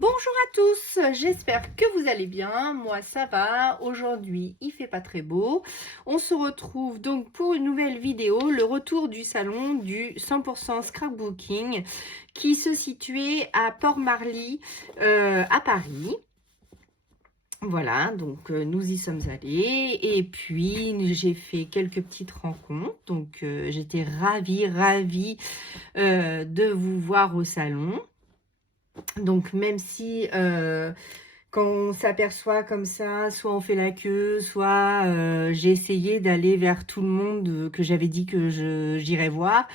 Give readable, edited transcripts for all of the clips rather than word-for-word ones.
Bonjour à tous, j'espère que vous allez bien, moi ça va, aujourd'hui il fait pas très beau, on se retrouve donc pour une nouvelle vidéo, le retour du salon du 100% scrapbooking qui se situait à Port-Marly à Paris. Voilà, donc nous y sommes allés et puis j'ai fait quelques petites rencontres, donc j'étais ravie de vous voir au salon. Donc même si quand on s'aperçoit comme ça, soit on fait la queue, soit j'ai essayé d'aller vers tout le monde que j'avais dit que j'irais voir.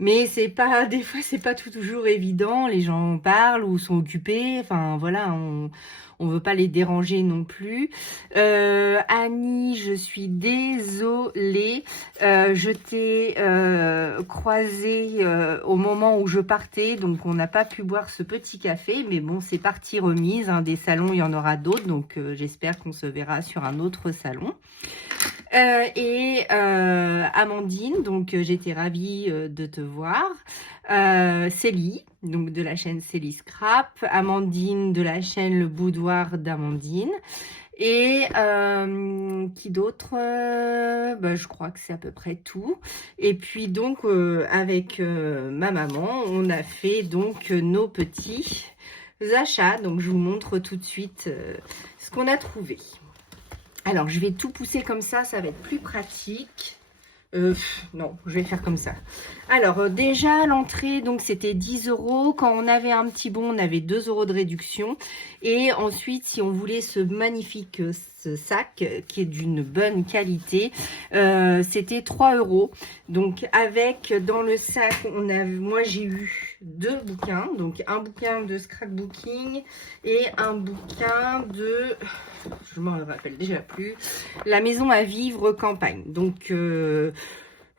Mais c'est pas, des fois, c'est pas toujours évident. Les gens parlent ou sont occupés. Enfin, voilà, on veut pas les déranger non plus. Annie, je suis désolée. Je t'ai croisée au moment où je partais, donc on n'a pas pu boire ce petit café. Mais bon, c'est partie remise. Hein, des salons, il y en aura d'autres, donc j'espère qu'on se verra sur un autre salon. Amandine, donc j'étais ravie de te voir. Célie, donc de la chaîne Célie Scrap. Amandine de la chaîne Le Boudoir d'Amandine. Et qui d'autre je crois que c'est à peu près tout. Et puis donc avec ma maman, on a fait donc nos petits achats. Donc je vous montre tout de suite ce qu'on a trouvé. Alors, je vais tout pousser comme ça va être plus pratique. Non, je vais faire comme ça. Alors, déjà, l'entrée, donc c'était 10 €. Quand on avait un petit bon, on avait 2 € de réduction. Et ensuite, si on voulait ce magnifique ce sac qui est d'une bonne qualité, c'était 3 €. Donc, avec dans le sac, moi j'ai eu 2 bouquins. Donc, un bouquin de scrapbooking et un bouquin de, je m'en rappelle déjà plus, La maison à vivre campagne. Donc,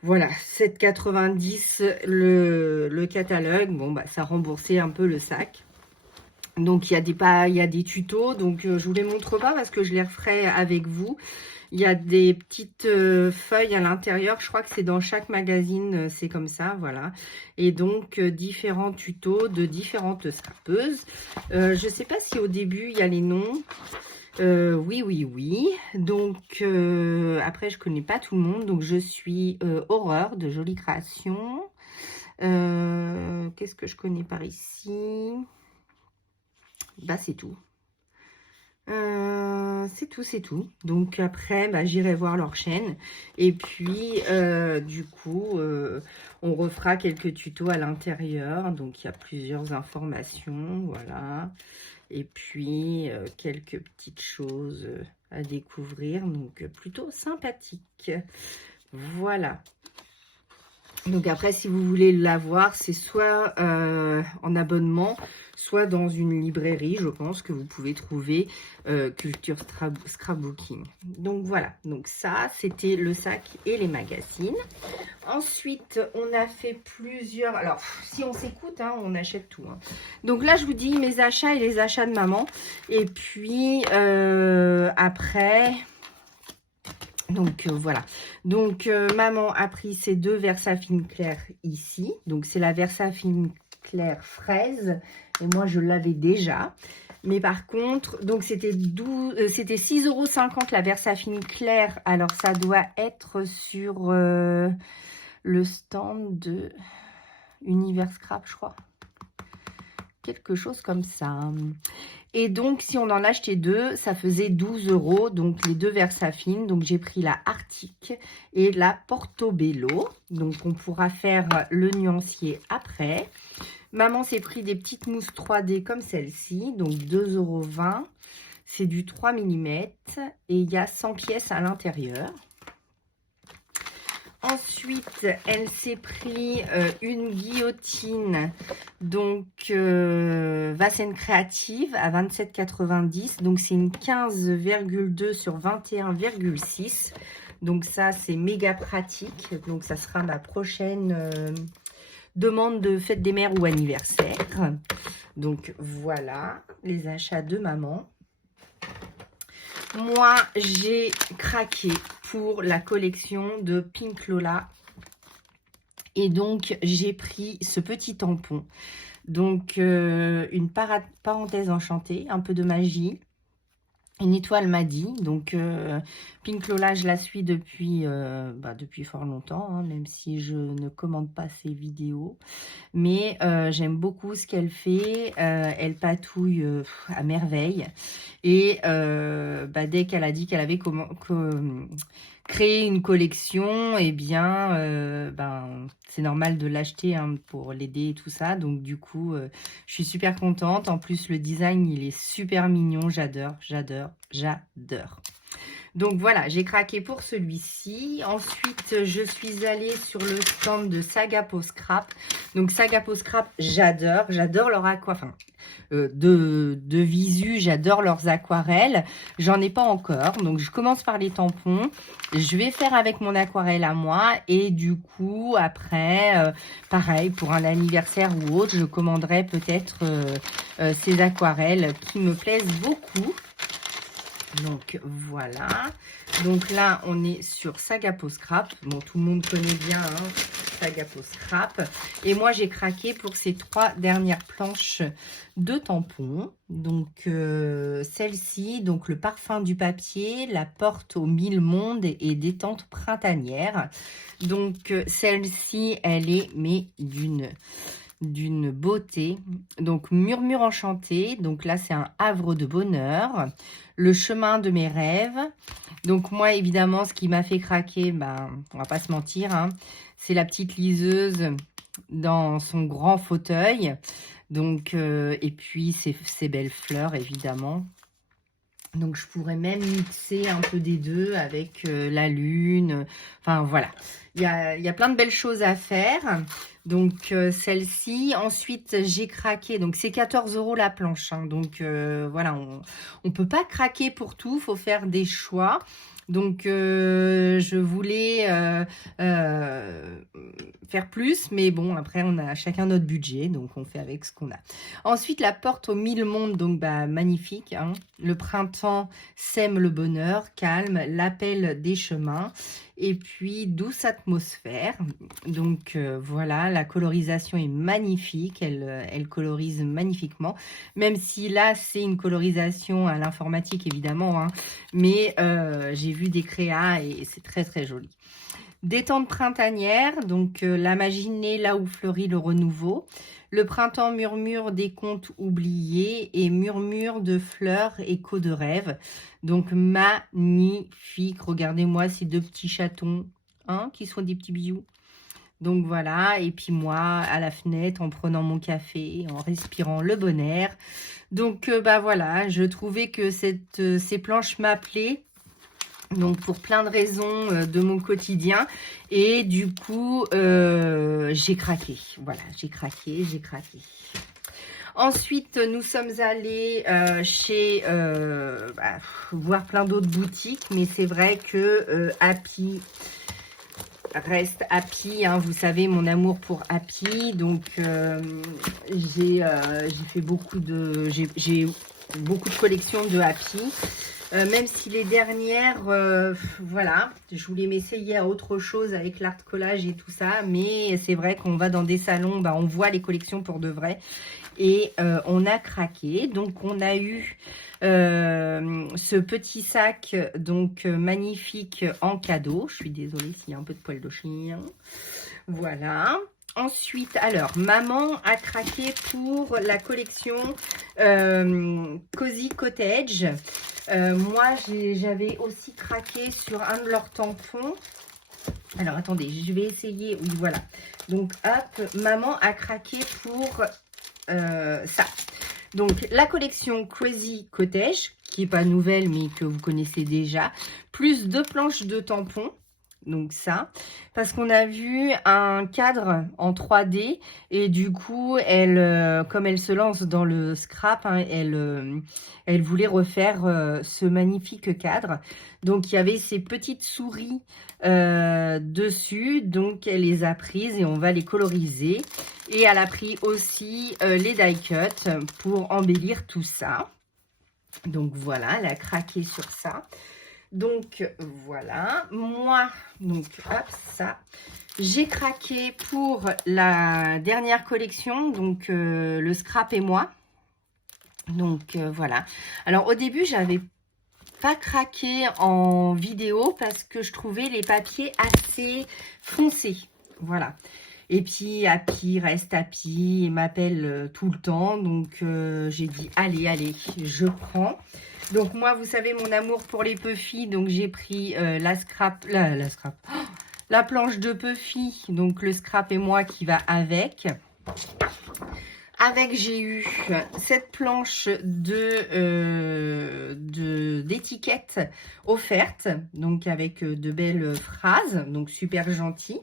voilà, 7,90 le catalogue. Bon, bah, ça remboursait un peu le sac. Donc, il y a des tutos. Donc, je vous les montre pas parce que je les referai avec vous. Il y a des petites feuilles à l'intérieur. Je crois que c'est dans chaque magazine, c'est comme ça, voilà. Et donc, différents tutos de différentes scrapeuses. Je sais pas si au début, il y a les noms. Oui. Donc, après, je connais pas tout le monde. Donc, je suis Horreur de Jolie Création. Qu'est-ce que je connais par ici? Bah, c'est tout. C'est tout. Donc, après, bah, j'irai voir leur chaîne. Et puis, du coup, on refera quelques tutos à l'intérieur. Donc, il y a plusieurs informations. Voilà. Et puis, quelques petites choses à découvrir. Donc, plutôt sympathique. Voilà. Donc, après, si vous voulez l'avoir, c'est soit en abonnement, soit dans une librairie, je pense, que vous pouvez trouver Culture Scrapbooking. Donc, voilà. Donc, ça, c'était le sac et les magazines. Ensuite, on a fait plusieurs... Alors, si on s'écoute, hein, on achète tout. Hein. Donc là, je vous dis mes achats et les achats de maman. Et puis, après... Donc, voilà. Donc, maman a pris ces deux Versafine Clair ici. Donc, c'est la Versafine Clair fraise. Et moi, je l'avais déjà. Mais par contre, donc c'était 6,50 € la Versafine Clair. Alors, ça doit être sur... le stand de Univers Scrap, je crois. Quelque chose comme ça. Et donc, si on en achetait deux, ça faisait 12 €. Donc, les deux Versafine. Donc, j'ai pris la Arctic et la Portobello. Donc, on pourra faire le nuancier après. Maman s'est pris des petites mousses 3D comme celle-ci. Donc, 2,20 €. C'est du 3 mm. Et il y a 100 pièces à l'intérieur. Ensuite, elle s'est pris une guillotine, donc Vassen Créative à 27,90 €. Donc, c'est une 15,2 sur 21,6. Donc, ça, c'est méga pratique. Donc, ça sera ma prochaine demande de fête des mères ou anniversaire. Donc, voilà les achats de maman. Moi, j'ai craqué pour la collection de Pink Lola. Et donc, j'ai pris ce petit tampon Donc, une parenthèse enchantée, un peu de magie. Une étoile m'a dit, donc Pink Lola, je la suis depuis fort longtemps, hein, même si je ne commande pas ses vidéos. Mais j'aime beaucoup ce qu'elle fait, elle patouille à merveille. Et dès qu'elle a dit qu'elle avait créé une collection, eh bien, c'est normal de l'acheter hein, pour l'aider et tout ça. Donc du coup, je suis super contente. En plus, le design, il est super mignon. J'adore, j'adore, j'adore. Donc voilà, j'ai craqué pour celui-ci. Ensuite, je suis allée sur le stand de Sagapo Scrap. Donc Sagapo Scrap, j'adore leur aquarelle. Enfin, de visu, j'adore leurs aquarelles. J'en ai pas encore, donc je commence par les tampons. Je vais faire avec mon aquarelle à moi et du coup, après, pareil, pour un anniversaire ou autre, je commanderai peut-être ces aquarelles qui me plaisent beaucoup. Donc voilà, donc là on est sur Sagapo Scrap, bon tout le monde connaît bien hein, Sagapo Scrap, et moi j'ai craqué pour ces 3 dernières planches de tampons, donc celle-ci, donc le parfum du papier, la porte aux 1000 mondes et détente printanière, donc celle-ci elle est mais d'une beauté. Donc murmure enchanté, donc là c'est un havre de bonheur, le chemin de mes rêves. Donc moi évidemment ce qui m'a fait craquer, on va pas se mentir hein, c'est la petite liseuse dans son grand fauteuil, donc et puis ces belles fleurs évidemment. Donc je pourrais même mixer un peu des deux avec la lune. Enfin voilà, il y a plein de belles choses à faire. Donc celle-ci. Ensuite j'ai craqué. Donc c'est 14 € la planche. Hein. Donc voilà, on peut pas craquer pour tout. Faut faire des choix. Donc je voulais faire plus, mais bon après on a chacun notre budget, donc on fait avec ce qu'on a. Ensuite la porte aux 1000 mondes, donc magnifique. Hein. Le printemps sème le bonheur, calme, l'appel des chemins. Et puis douce atmosphère. Donc voilà, la colorisation est magnifique, elle colorise magnifiquement, même si là c'est une colorisation à l'informatique évidemment, hein, mais j'ai vu des créas et c'est très très joli. Détente printanière, donc la magie née là où fleurit le renouveau. Le printemps murmure des contes oubliés et murmure de fleurs, écho de rêves. Donc magnifique, regardez-moi ces 2 petits chatons, hein, qui sont des petits bijoux. Donc voilà, et puis moi à la fenêtre en prenant mon café, en respirant le bon air. Donc voilà, je trouvais que ces planches m'appelaient. Donc pour plein de raisons de mon quotidien, et du coup j'ai craqué, voilà, j'ai craqué. Ensuite nous sommes allés chez voir plein d'autres boutiques, mais c'est vrai que Happy reste Happy, hein, vous savez mon amour pour Happy, donc j'ai fait j'ai beaucoup de collections de Happy. Même si les dernières, voilà, je voulais m'essayer à autre chose avec l'art collage et tout ça, mais c'est vrai qu'on va dans des salons, on voit les collections pour de vrai, et on a craqué. Donc on a eu ce petit sac, donc magnifique en cadeau. Je suis désolée s'il y a un peu de poil de chien. Voilà. Ensuite, alors, maman a craqué pour la collection Cozy Cottage. Moi, j'avais aussi craqué sur un de leurs tampons. Alors, attendez, je vais essayer. Oui, voilà. Donc, hop, maman a craqué pour ça. Donc, la collection Cozy Cottage, qui n'est pas nouvelle, mais que vous connaissez déjà, plus 2 planches de tampons. Donc ça, parce qu'on a vu un cadre en 3D et du coup, comme elle se lance dans le scrap, hein, elle voulait refaire ce magnifique cadre. Donc il y avait ces petites souris dessus, donc elle les a prises et on va les coloriser. Et elle a pris aussi les die cuts pour embellir tout ça. Donc voilà, elle a craqué sur ça. Donc voilà, moi, donc hop, ça, J'ai craqué pour la dernière collection, donc le scrap et moi. Donc voilà. Alors au début, j'avais pas craqué en vidéo parce que je trouvais les papiers assez foncés. Voilà. Et puis Happy reste Happy et m'appelle tout le temps. Donc j'ai dit allez, je prends. Donc moi, vous savez mon amour pour les Puffy. Donc j'ai pris la planche de Puffy. Donc le scrap et moi qui va avec. Avec, j'ai eu cette planche d'étiquette offerte, donc avec de belles phrases, donc super gentil.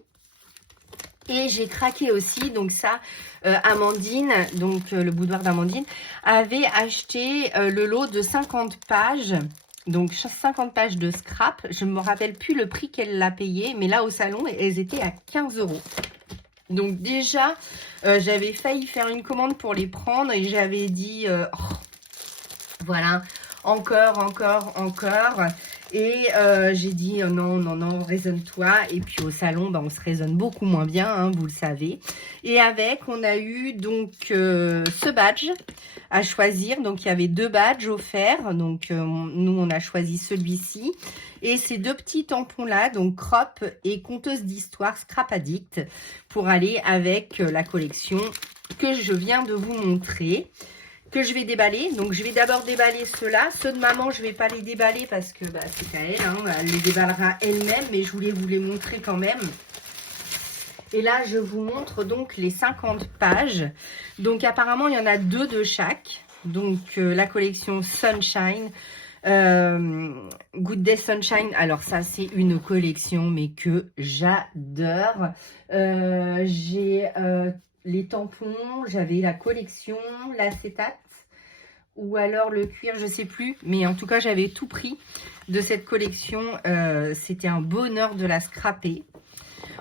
Et j'ai craqué aussi, donc ça, Amandine, donc le boudoir d'Amandine, avait acheté le lot de 50 pages. Donc 50 pages de scrap. Je ne me rappelle plus le prix qu'elle l'a payé, mais là au salon, elles étaient à 15 €. Donc déjà, j'avais failli faire une commande pour les prendre et j'avais dit, oh, voilà, encore. Et j'ai dit, non, raisonne-toi. Et puis au salon, on se raisonne beaucoup moins bien, hein, vous le savez. Et avec, on a eu donc ce badge à choisir. Donc il y avait 2 badges offerts. Donc nous, on a choisi celui-ci. Et ces 2 petits tampons-là, donc crop et conteuse d'histoire Scrap Addict, pour aller avec la collection que je viens de vous montrer, que je vais déballer. Donc je vais d'abord déballer ceux-là. Ceux de maman, je ne vais pas les déballer parce que c'est à elle, hein, elle les déballera elle-même, mais je voulais vous les montrer quand même. Et là, je vous montre donc les 50 pages. Donc apparemment, il y en a 2 de chaque. Donc la collection Sunshine. Good Day Sunshine, alors ça c'est une collection mais que j'adore. J'ai les tampons, j'avais la collection, l'acétate ou alors le cuir, je sais plus, mais en tout cas j'avais tout pris de cette collection. C'était un bonheur de la scraper.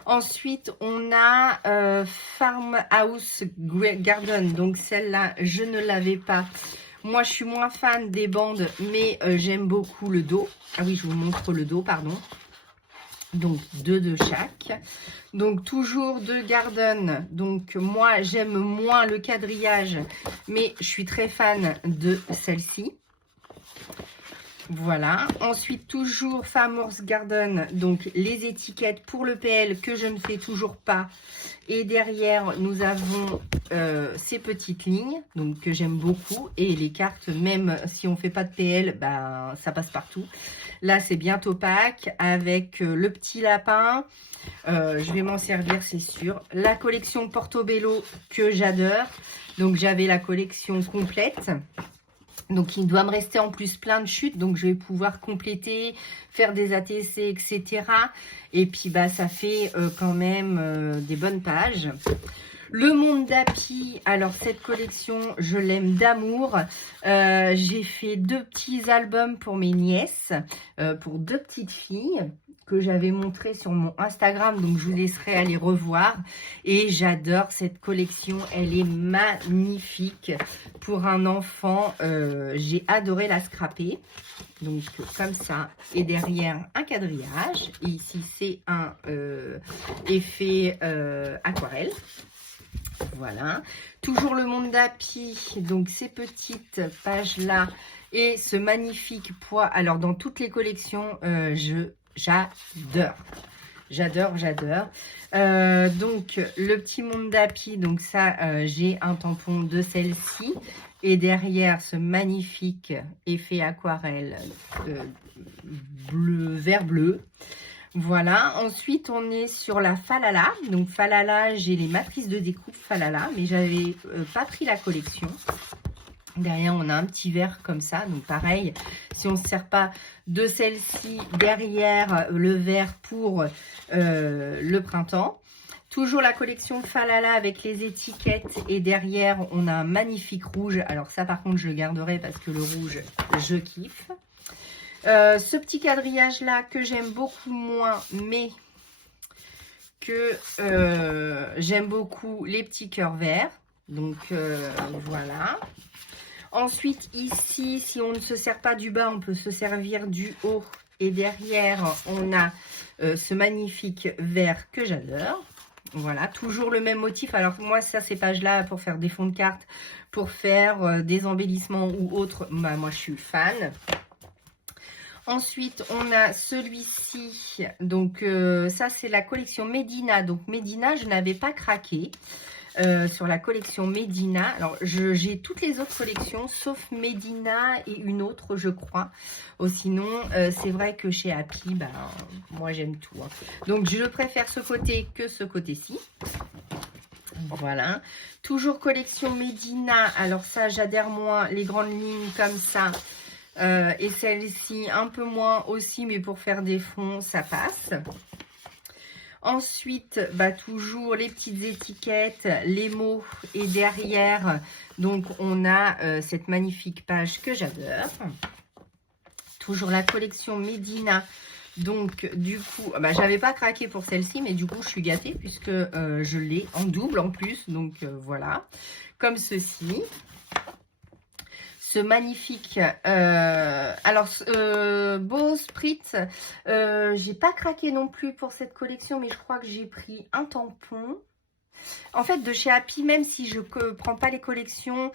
Ensuite, on a Farmhouse Garden, donc celle-là je ne l'avais pas. Moi, je suis moins fan des bandes, mais j'aime beaucoup le dos. Ah oui, je vous montre le dos, pardon. Donc, 2 de chaque. Donc, toujours 2 Garden. Donc, moi, j'aime moins le quadrillage, mais je suis très fan de celle-ci. Voilà. Ensuite, toujours Farmhouse Garden. Donc, les étiquettes pour le PL que je ne fais toujours pas. Et derrière, nous avons ces petites lignes, donc que j'aime beaucoup. Et les cartes, même si on ne fait pas de PL, ça passe partout. Là, c'est bientôt Pâques avec le petit lapin. Je vais m'en servir, c'est sûr. La collection Portobello que j'adore. Donc, j'avais la collection complète. Donc, il doit me rester en plus plein de chutes. Donc, je vais pouvoir compléter, faire des ATC, etc. Et puis, ça fait quand même des bonnes pages. Le monde d'Happy. Alors, cette collection, je l'aime d'amour. J'ai fait 2 petits albums pour mes nièces, pour 2 petites filles que j'avais montré sur mon Instagram, donc je vous laisserai aller revoir. Et j'adore cette collection, elle est magnifique pour un enfant. J'ai adoré la scraper, donc comme ça. Et derrière un quadrillage, et ici c'est un effet aquarelle. Voilà, toujours le monde d'Happy, donc ces petites pages là et ce magnifique poids. Alors dans toutes les collections, j'adore. Donc le petit monde d'Happy, donc ça j'ai un tampon de celle-ci et derrière ce magnifique effet aquarelle vert bleu. Voilà, ensuite on est sur la Falala. Donc Falala, j'ai les matrices de découpe Falala, mais j'avais pas pris la collection. Derrière, on a un petit verre comme ça. Donc pareil, si on ne se sert pas de celle-ci, derrière le verre pour le printemps. Toujours la collection Falala avec les étiquettes. Et derrière, on a un magnifique rouge. Alors ça, par contre, je le garderai parce que le rouge, je kiffe. Ce petit quadrillage là que j'aime beaucoup moins, mais que j'aime beaucoup, les petits cœurs verts. Donc voilà. Ensuite ici, si on ne se sert pas du bas, on peut se servir du haut Et derrière, on a ce magnifique vert que j'adore. Voilà, toujours le même motif. Alors moi, ça, ces pages-là, pour faire des fonds de cartes, pour faire des embellissements ou autres, bah, moi, je suis fan. Ensuite, on a celui-ci. Donc, ça, c'est la collection Medina. Donc, Medina, je n'avais pas craqué sur la collection Medina. Alors, j'ai toutes les autres collections, sauf Medina et une autre, je crois. Sinon, c'est vrai que chez Happy, bah, moi, j'aime tout. Hein. Donc, je préfère ce côté que ce côté-ci. Voilà. Toujours collection Medina. Alors, ça, j'adhère moins les grandes lignes comme ça. Et celle-ci, un peu moins aussi, mais pour faire des fonds, ça passe. Ensuite, bah, toujours les petites étiquettes, les mots. Et derrière, donc, on a cette magnifique page que j'adore. Toujours la collection Medina. Donc, du coup, bah, j'avais pas craqué pour celle-ci, mais du coup, je suis gâtée puisque je l'ai en double en plus. Donc, voilà. Comme ceci. Ce magnifique, Beau Spritz, j'ai pas craqué non plus pour cette collection, mais je crois que j'ai pris un tampon. En fait, de chez Happy, même si je ne prends pas les collections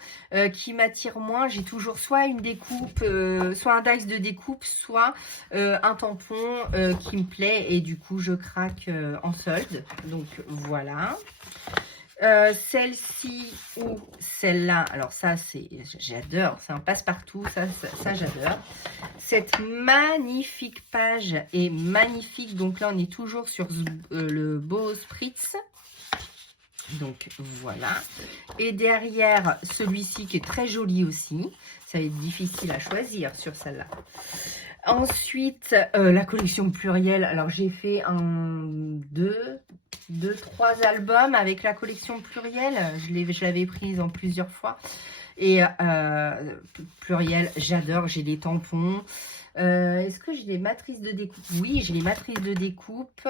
qui m'attirent moins, j'ai toujours soit une découpe, soit un dice de découpe, soit un tampon qui me plaît et du coup, je craque en solde. Donc, voilà. Celle-ci ou celle-là, alors ça, j'adore, c'est un passe-partout, ça j'adore. Cette magnifique page est magnifique, donc là, on est toujours sur le Beau Spritz. Donc voilà, et derrière celui-ci qui est très joli aussi, ça va être difficile à choisir sur celle-là. Ensuite, la collection plurielle, alors j'ai fait trois albums avec la collection plurielle, je l'avais prise en plusieurs fois. Et pluriel, j'adore, j'ai des tampons. Est-ce que j'ai les matrices de découpe? Oui, j'ai les matrices de découpe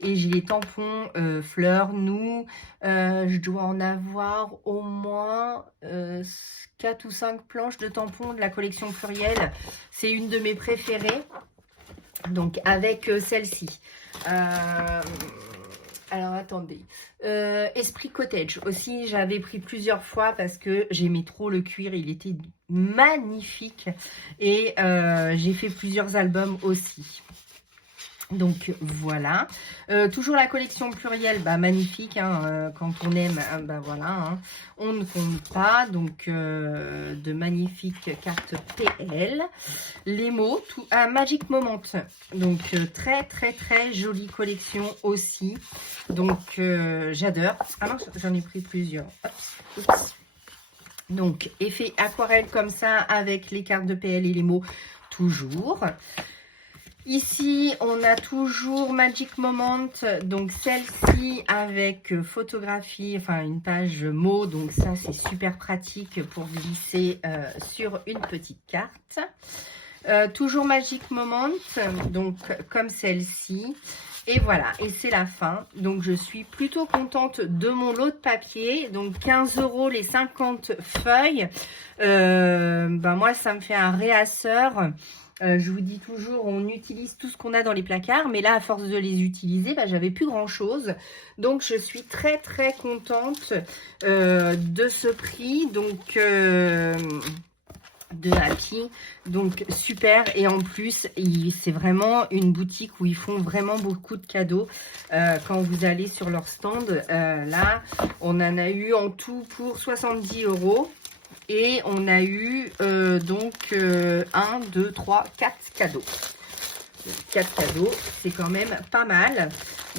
et j'ai les tampons fleurs, nous. Je dois en avoir au moins 4 ou 5 planches de tampons de la collection pluriel. C'est une de mes préférées. Donc, avec celle-ci. Alors, attendez. Esprit Cottage aussi, j'avais pris plusieurs fois parce que j'aimais trop le cuir. Il était magnifique. Et j'ai fait plusieurs albums aussi. Donc, voilà. Toujours la collection plurielle, bah, magnifique. Hein, quand on aime, bah, voilà. Hein, on ne compte pas. Donc, de magnifiques cartes PL. Les mots, Magic Moment. Donc, très, très, très jolie collection aussi. Donc, j'adore. Ah non, j'en ai pris plusieurs. Oups. Donc, effet aquarelle comme ça avec les cartes de PL et les mots, toujours. Ici, on a toujours Magic Moment, donc celle-ci avec photographie, enfin une page mots, donc ça c'est super pratique pour glisser sur une petite carte. Toujours Magic Moment, donc comme celle-ci. Et voilà, et c'est la fin. Donc, je suis plutôt contente de mon lot de papier. Donc, 15 € les 50 feuilles. Ben moi, ça me fait un réasseur. Je vous dis toujours, on utilise tout ce qu'on a dans les placards. Mais là, à force de les utiliser, ben, j'avais plus grand-chose. Donc, je suis très, très contente de ce prix. Donc... de Happy, donc super. Et en plus c'est vraiment une boutique où ils font vraiment beaucoup de cadeaux quand vous allez sur leur stand. Là on en a eu en tout pour 70 € et on a eu donc 1, 2, 3, 4 cadeaux. 4 cadeaux, c'est quand même pas mal,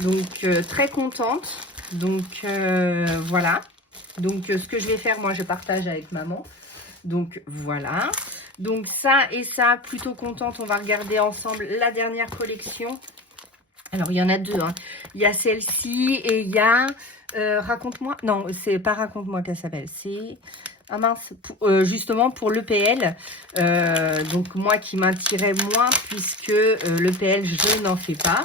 donc très contente. Donc voilà, donc ce que je vais faire, moi je partage avec maman. Donc, voilà. Donc, ça et ça, plutôt contente. On va regarder ensemble la dernière collection. Alors, il y en a deux. Hein. Il y a celle-ci et il y a... Raconte-moi. Non, c'est pas Raconte-moi qu'elle s'appelle. C'est... Ah mince, justement pour l'EPL. Donc, moi qui m'attirais moins puisque l'EPL, je n'en fais pas.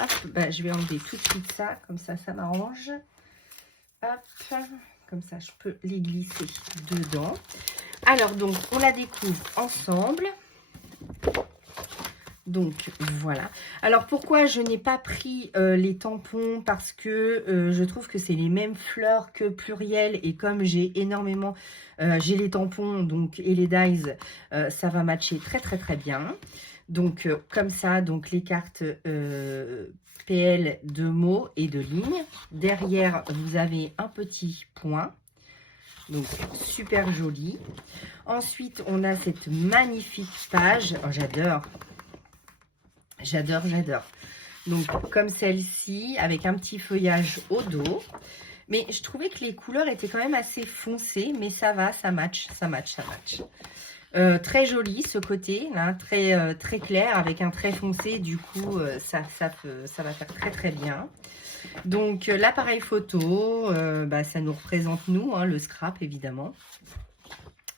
Hop, bah, je vais enlever tout de suite ça. Comme ça m'arrange. Hop. Comme ça, je peux les glisser dedans. Alors, donc, on la découvre ensemble. Donc voilà. Alors pourquoi je n'ai pas pris les tampons? Parce que je trouve que c'est les mêmes fleurs que Pluriel, et comme j'ai énormément, j'ai les tampons donc et les dies, ça va matcher très très très bien. Donc comme ça, donc les cartes PL de mots et de lignes. Derrière, vous avez un petit point. Donc super joli. Ensuite, on a cette magnifique page. Oh, j'adore. J'adore, j'adore. Donc, comme celle-ci, avec un petit feuillage au dos. Mais je trouvais que les couleurs étaient quand même assez foncées, mais ça va, ça match, ça match, ça match. Très joli ce côté, là, très clair, avec un trait foncé. Du coup, ça va faire très, très bien. Donc, l'appareil photo, ça nous représente nous, hein, le scrap, évidemment.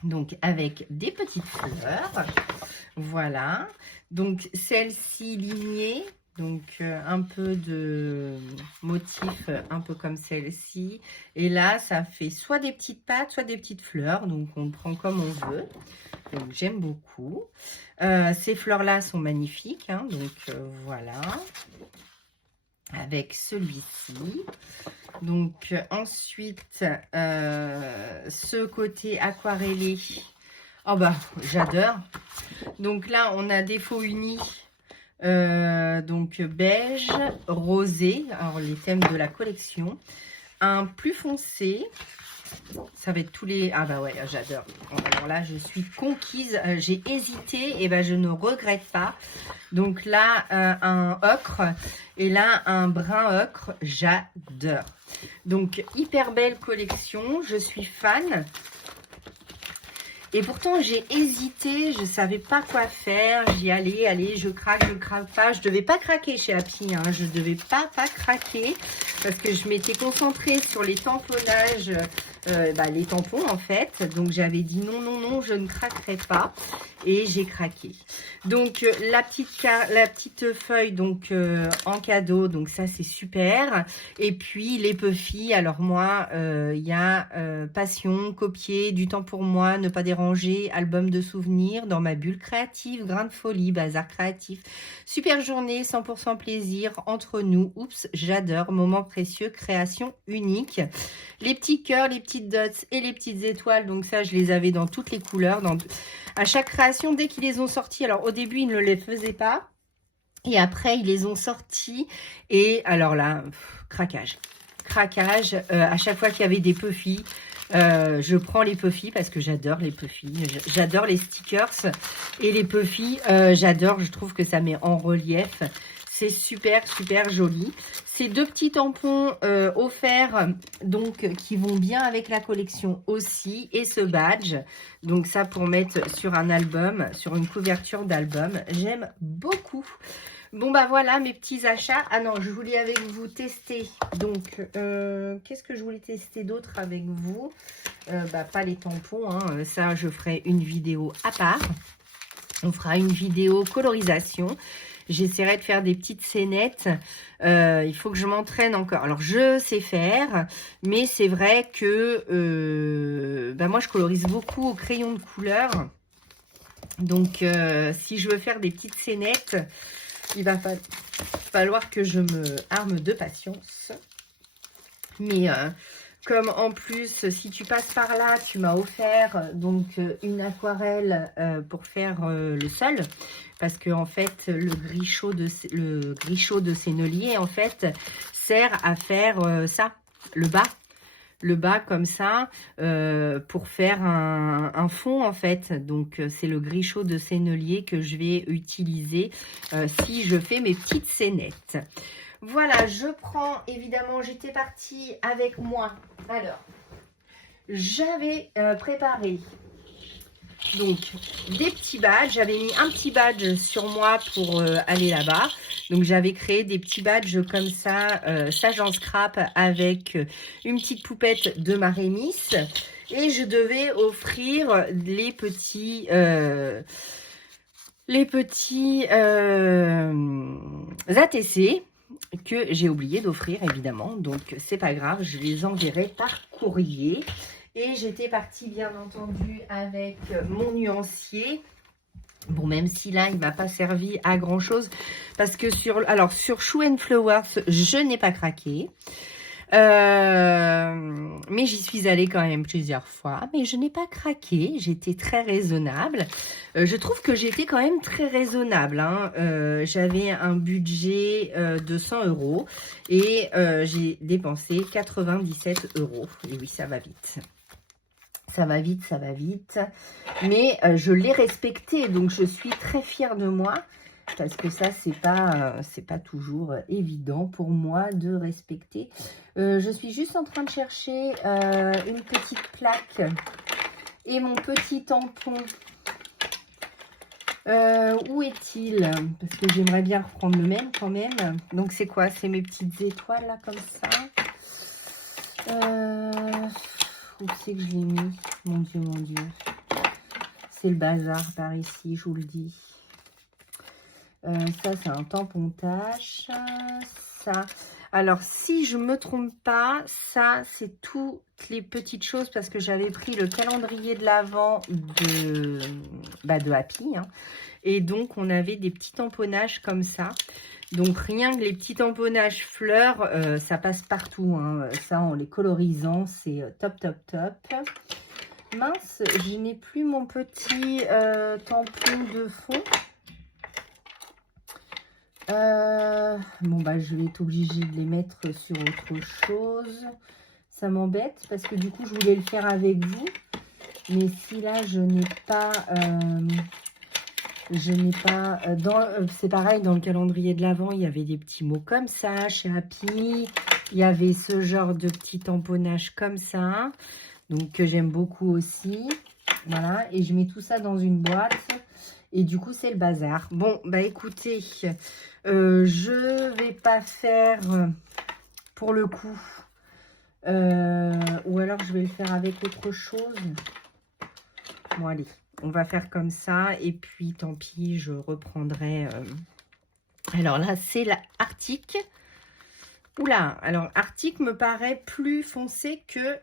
Donc, avec des petites fleurs. Voilà. Donc, celle-ci lignée. Donc, un peu de motif, un peu comme celle-ci. Et là, ça fait soit des petites pattes, soit des petites fleurs. Donc, on prend comme on veut. Donc, j'aime beaucoup. Ces fleurs-là sont magnifiques. Hein, donc, voilà. Avec celui-ci. Donc, ensuite, ce côté aquarellé. Oh bah, j'adore. Donc là, on a des faux unis. Donc beige, rosé. Alors, les thèmes de la collection. Un plus foncé. Ça va être tous les... Ah bah ouais, j'adore. Alors là, je suis conquise. J'ai hésité et ben je ne regrette pas. Donc là, un ocre. Et là, un brun ocre. J'adore. Donc, hyper belle collection. Je suis fan. Et pourtant, j'ai hésité, je ne savais pas quoi faire. J'y allais, je craque pas. Je ne devais pas craquer chez Happy, hein. Je ne devais pas craquer parce que je m'étais concentrée sur les tamponnages, les tampons en fait. Donc, j'avais dit non, je ne craquerai pas. Et j'ai craqué. Donc, la petite feuille donc en cadeau. Donc, ça, c'est super. Et puis, les Puffy. Alors, moi, il y a Passion, Copier, Du temps pour moi, Ne pas déranger, Album de souvenirs, Dans ma bulle créative, Grain de folie, Bazar créatif, Super journée, 100% plaisir, Entre nous, Oups, j'adore, Moment précieux, Création unique. Les petits cœurs, les petites dots et les petites étoiles. Donc, ça, je les avais dans toutes les couleurs. À chaque création, dès qu'ils les ont sortis, alors au début, ils ne les faisaient pas. Et après, ils les ont sortis. Et alors là, craquage. Craquage. À chaque fois qu'il y avait des Puffy, je prends les Puffy parce que j'adore les Puffy. J'adore les stickers. Et les Puffy, j'adore. Je trouve que ça met en relief. C'est super, super joli. Ces deux petits tampons offerts, donc qui vont bien avec la collection aussi. Et ce badge, donc ça pour mettre sur un album, sur une couverture d'album. J'aime beaucoup. Bon bah voilà mes petits achats. Ah non, je voulais avec vous tester. Donc, qu'est-ce que je voulais tester d'autre avec vous? Pas les tampons, hein. Ça je ferai une vidéo à part. On fera une vidéo colorisation. J'essaierai de faire des petites scénettes. Il faut que je m'entraîne encore. Alors, je sais faire, mais c'est vrai que moi, je colorise beaucoup au crayon de couleur. Donc, si je veux faire des petites scénettes, il va falloir que je me arme de patience. Mais... comme en plus, si tu passes par là, tu m'as offert donc une aquarelle pour faire le sol. Parce que en fait, le grichot de Sennelier, en fait, sert à faire ça, le bas comme ça, pour faire un fond en fait. Donc, c'est le grichot de Sennelier que je vais utiliser si je fais mes petites scénettes. Voilà, je prends, évidemment, j'étais partie avec moi. Alors, j'avais préparé donc des petits badges. J'avais mis un petit badge sur moi pour aller là-bas. Donc, j'avais créé des petits badges comme ça, Sage en scrap, avec une petite poupette de ma Rémis. Et je devais offrir les petits ATC. Que j'ai oublié d'offrir évidemment, donc c'est pas grave, je les enverrai par courrier. Et j'étais partie bien entendu avec mon nuancier Bon, même si là, il ne m'a pas servi à grand-chose. Parce que sur Shoe & Flowers, je n'ai pas craqué. Mais j'y suis allée quand même plusieurs fois. Mais je n'ai pas craqué. J'étais très raisonnable. Je trouve que j'étais quand même très raisonnable. Hein. J'avais un budget de 100 € et j'ai dépensé 97 €. Et oui, ça va vite. Ça va vite, ça va vite. Mais je l'ai respecté, donc je suis très fière de moi. Parce que ça, c'est pas toujours évident pour moi de respecter. Je suis juste en train de chercher une petite plaque et mon petit tampon. Où est-il? Parce que j'aimerais bien reprendre le même quand même. Donc c'est quoi? C'est mes petites étoiles là comme ça. Où c'est que je l'ai mis? Mon Dieu, mon Dieu. C'est le bazar par ici, je vous le dis. Ça, c'est un tampon tache. Ça. Alors, si je ne me trompe pas, ça, c'est toutes les petites choses parce que j'avais pris le calendrier de l'Avent de Happy. Hein. Et donc, on avait des petits tamponnages comme ça. Donc, rien que les petits tamponnages fleurs, ça passe partout. Hein. Ça, en les colorisant, c'est top, top, top. Mince, je n'ai plus mon petit tampon de fond. Bon, bah, je vais être obligée de les mettre sur autre chose. Ça m'embête parce que du coup, je voulais le faire avec vous. Mais si là, je n'ai pas... c'est pareil, dans le calendrier de l'Avent, il y avait des petits mots comme ça. Chez Happy, il y avait ce genre de petits tamponnages comme ça. Donc, que j'aime beaucoup aussi. Voilà, et je mets tout ça dans une boîte. Et du coup, c'est le bazar. Bon, bah écoutez, je vais pas faire pour le coup. Ou alors, je vais le faire avec autre chose. Bon, allez, on va faire comme ça. Et puis, tant pis, je reprendrai... Alors là, c'est la Arctic. Oula, alors Arctic me paraît plus foncé que...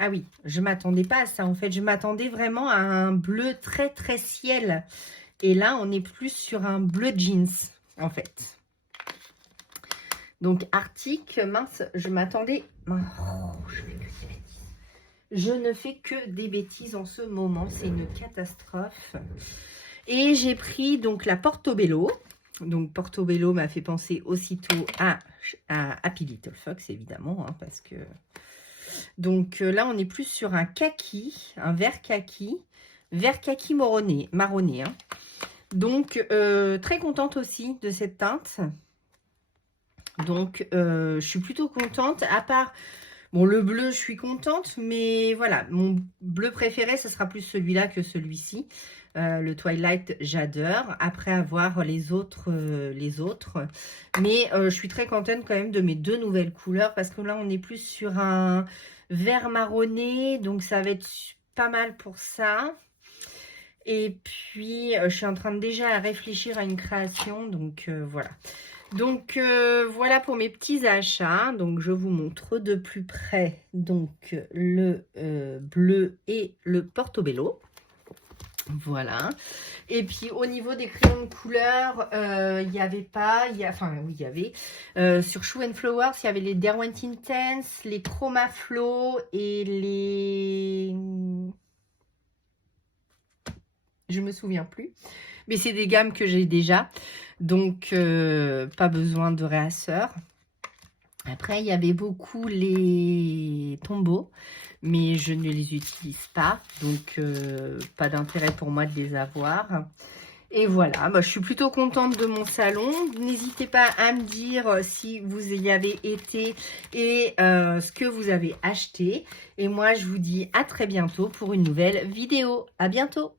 Ah oui, je ne m'attendais pas à ça. En fait, je m'attendais vraiment à un bleu très, très ciel. Et là, on est plus sur un bleu jeans, en fait. Donc, Arctic, mince, je m'attendais... Oh, je ne fais que des bêtises en ce moment. C'est une catastrophe. Et j'ai pris donc la Portobello. Donc, Portobello m'a fait penser aussitôt à Happy Little Fox, évidemment, hein, parce que... Donc là, on est plus sur un kaki, un vert kaki marronné. Hein. Donc, très contente aussi de cette teinte. Donc, je suis plutôt contente. À part, bon, le bleu, je suis contente. Mais voilà, mon bleu préféré, ce sera plus celui-là que celui-ci. Le Twilight, j'adore. Après avoir les autres. Mais je suis très contente quand même de mes deux nouvelles couleurs. Parce que là, on est plus sur un vert marronné. Donc, ça va être pas mal pour ça. Et puis, je suis en train de déjà réfléchir à une création. Donc, voilà. Donc, voilà pour mes petits achats. Donc, je vous montre de plus près donc le bleu et le Portobello. Voilà. Et puis, au niveau des crayons de couleur, il n'y avait pas... Enfin, oui, il y avait. Sur Shoe & Flowers, il y avait les Derwent Intense, les Chroma Flow et les... Je me souviens plus. Mais c'est des gammes que j'ai déjà. Donc, pas besoin de réasseur. Après, il y avait beaucoup les tombeaux. Mais je ne les utilise pas. Donc, pas d'intérêt pour moi de les avoir. Et voilà, bah, je suis plutôt contente de mon salon. N'hésitez pas à me dire si vous y avez été et ce que vous avez acheté. Et moi, je vous dis à très bientôt pour une nouvelle vidéo. À bientôt!